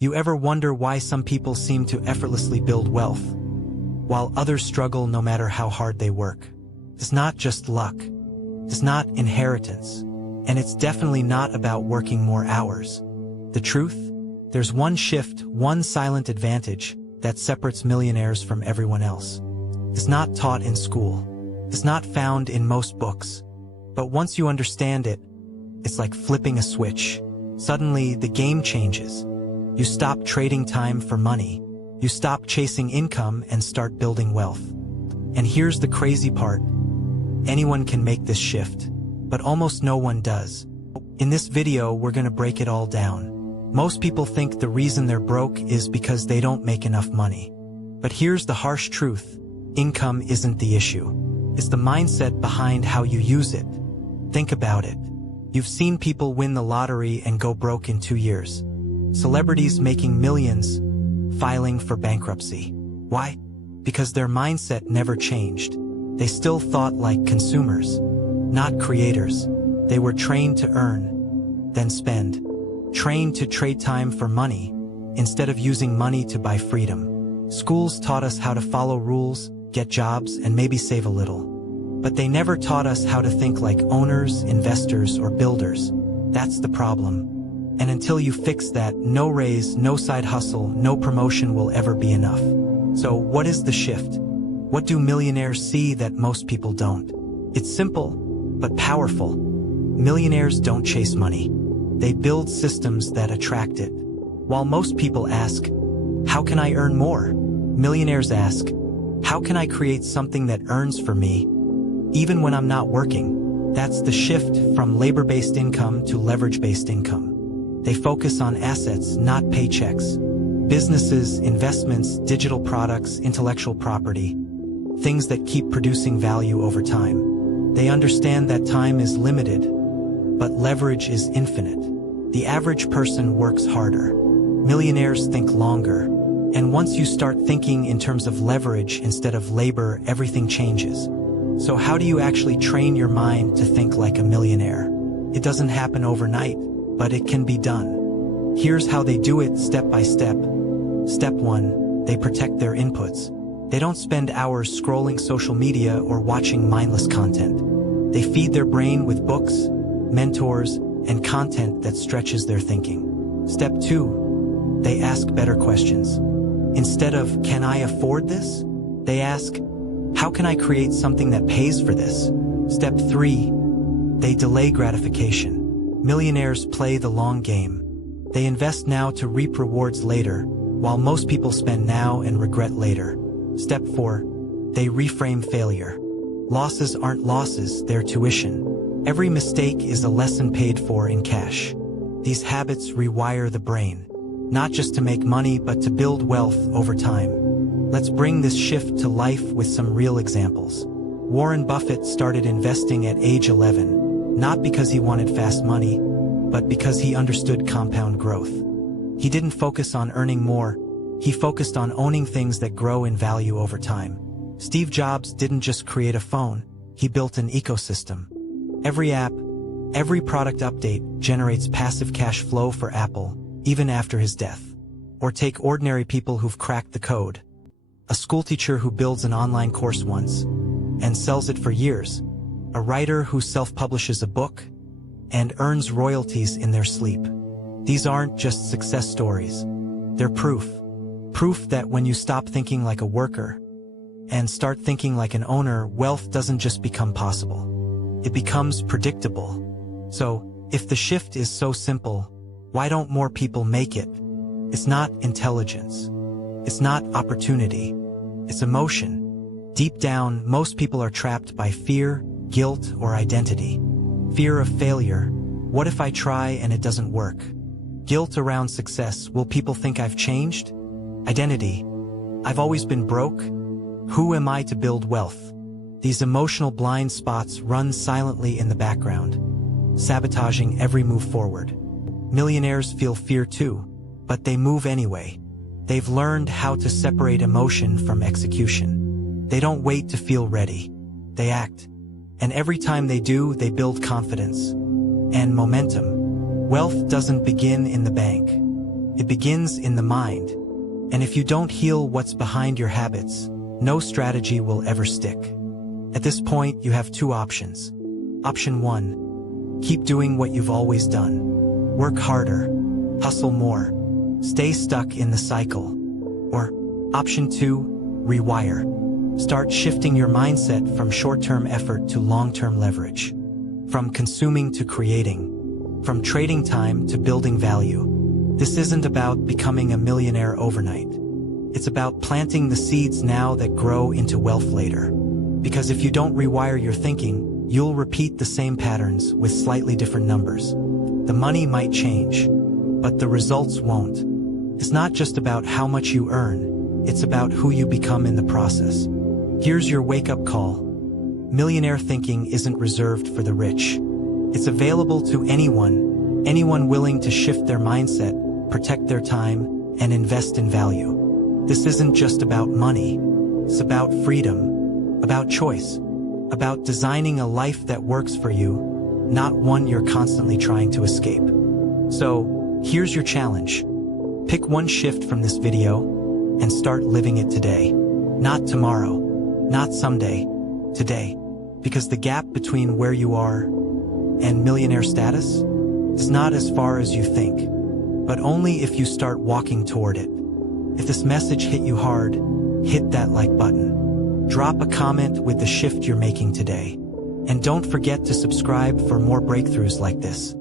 You ever wonder why some people seem to effortlessly build wealth, while others struggle no matter how hard they work? It's not just luck. It's not inheritance. And it's definitely not about working more hours. The truth? There's one shift, one silent advantage that separates millionaires from everyone else. It's not taught in school. It's not found in most books. But once you understand it, it's like flipping a switch. Suddenly, the game changes. You stop trading time for money. You stop chasing income and start building wealth. And here's the crazy part. Anyone can make this shift, but almost no one does. In this video, we're gonna break it all down. Most people think the reason they're broke is because they don't make enough money. But here's the harsh truth. Income isn't the issue. It's the mindset behind how you use it. Think about it. You've seen people win the lottery and go broke in 2 years. Celebrities making millions, filing for bankruptcy. Why? Because their mindset never changed. They still thought like consumers, not creators. They were trained to earn, then spend. Trained to trade time for money, instead of using money to buy freedom. Schools taught us how to follow rules, get jobs, and maybe save a little. But they never taught us how to think like owners, investors, or builders. That's the problem. And until you fix that, no raise, no side hustle, no promotion will ever be enough. So what is the shift? What do millionaires see that most people don't? It's simple, but powerful. Millionaires don't chase money. They build systems that attract it. While most people ask, how can I earn more? Millionaires ask, how can I create something that earns for me, even when I'm not working? That's the shift from labor-based income to leverage-based income. They focus on assets, not paychecks. Businesses, investments, digital products, intellectual property. Things that keep producing value over time. They understand that time is limited, but leverage is infinite. The average person works harder. Millionaires think longer. And once you start thinking in terms of leverage instead of labor, everything changes. So how do you actually train your mind to think like a millionaire? It doesn't happen overnight, but it can be done. Here's how they do it step by step. Step 1, they protect their inputs. They don't spend hours scrolling social media or watching mindless content. They feed their brain with books, mentors, and content that stretches their thinking. Step 2, they ask better questions. Instead of, can I afford this? They ask, how can I create something that pays for this? Step 3, they delay gratification. Millionaires play the long game. They invest now to reap rewards later, while most people spend now and regret later. Step 4, they reframe failure. Losses aren't losses, they're tuition. Every mistake is a lesson paid for in cash. These habits rewire the brain, not just to make money but to build wealth over time. Let's bring this shift to life with some real examples. Warren Buffett started investing at age 11, not because he wanted fast money, but because he understood compound growth. He didn't focus on earning more, he focused on owning things that grow in value over time. Steve Jobs didn't just create a phone, he built an ecosystem. Every app, every product update generates passive cash flow for Apple, even after his death. Or take ordinary people who've cracked the code. A schoolteacher who builds an online course once and sells it for years. A writer who self-publishes a book and earns royalties in their sleep. These aren't just success stories. They're proof. Proof that when you stop thinking like a worker and start thinking like an owner, wealth doesn't just become possible. It becomes predictable. So, if the shift is so simple, why don't more people make it? It's not intelligence. It's not opportunity. It's emotion. Deep down, most people are trapped by fear, guilt, or identity. Fear of failure. What if I try and it doesn't work? Guilt around success. Will people think I've changed? Identity. I've always been broke. Who am I to build wealth? These emotional blind spots run silently in the background, sabotaging every move forward. Millionaires feel fear too, but they move anyway. They've learned how to separate emotion from execution. They don't wait to feel ready. They act. And every time they do, they build confidence and momentum. Wealth doesn't begin in the bank. It begins in the mind. And if you don't heal what's behind your habits, no strategy will ever stick. At this point, you have two options. Option 1. Keep doing what you've always done. Work harder. Hustle more. Stay stuck in the cycle. Or, option 2. Rewire. Start shifting your mindset from short-term effort to long-term leverage. From consuming to creating. From trading time to building value. This isn't about becoming a millionaire overnight. It's about planting the seeds now that grow into wealth later. Because if you don't rewire your thinking, you'll repeat the same patterns with slightly different numbers. The money might change, but the results won't. It's not just about how much you earn, it's about who you become in the process. Here's your wake-up call. Millionaire thinking isn't reserved for the rich. It's available to anyone willing to shift their mindset, protect their time, and invest in value. This isn't just about money. It's about freedom, about choice, about designing a life that works for you, not one you're constantly trying to escape. So, here's your challenge. Pick one shift from this video and start living it today. Not tomorrow, not someday, today. Because the gap between where you are and millionaire status is not as far as you think, but only if you start walking toward it. If this message hit you hard, hit that like button. Drop a comment with the shift you're making today. And don't forget to subscribe for more breakthroughs like this.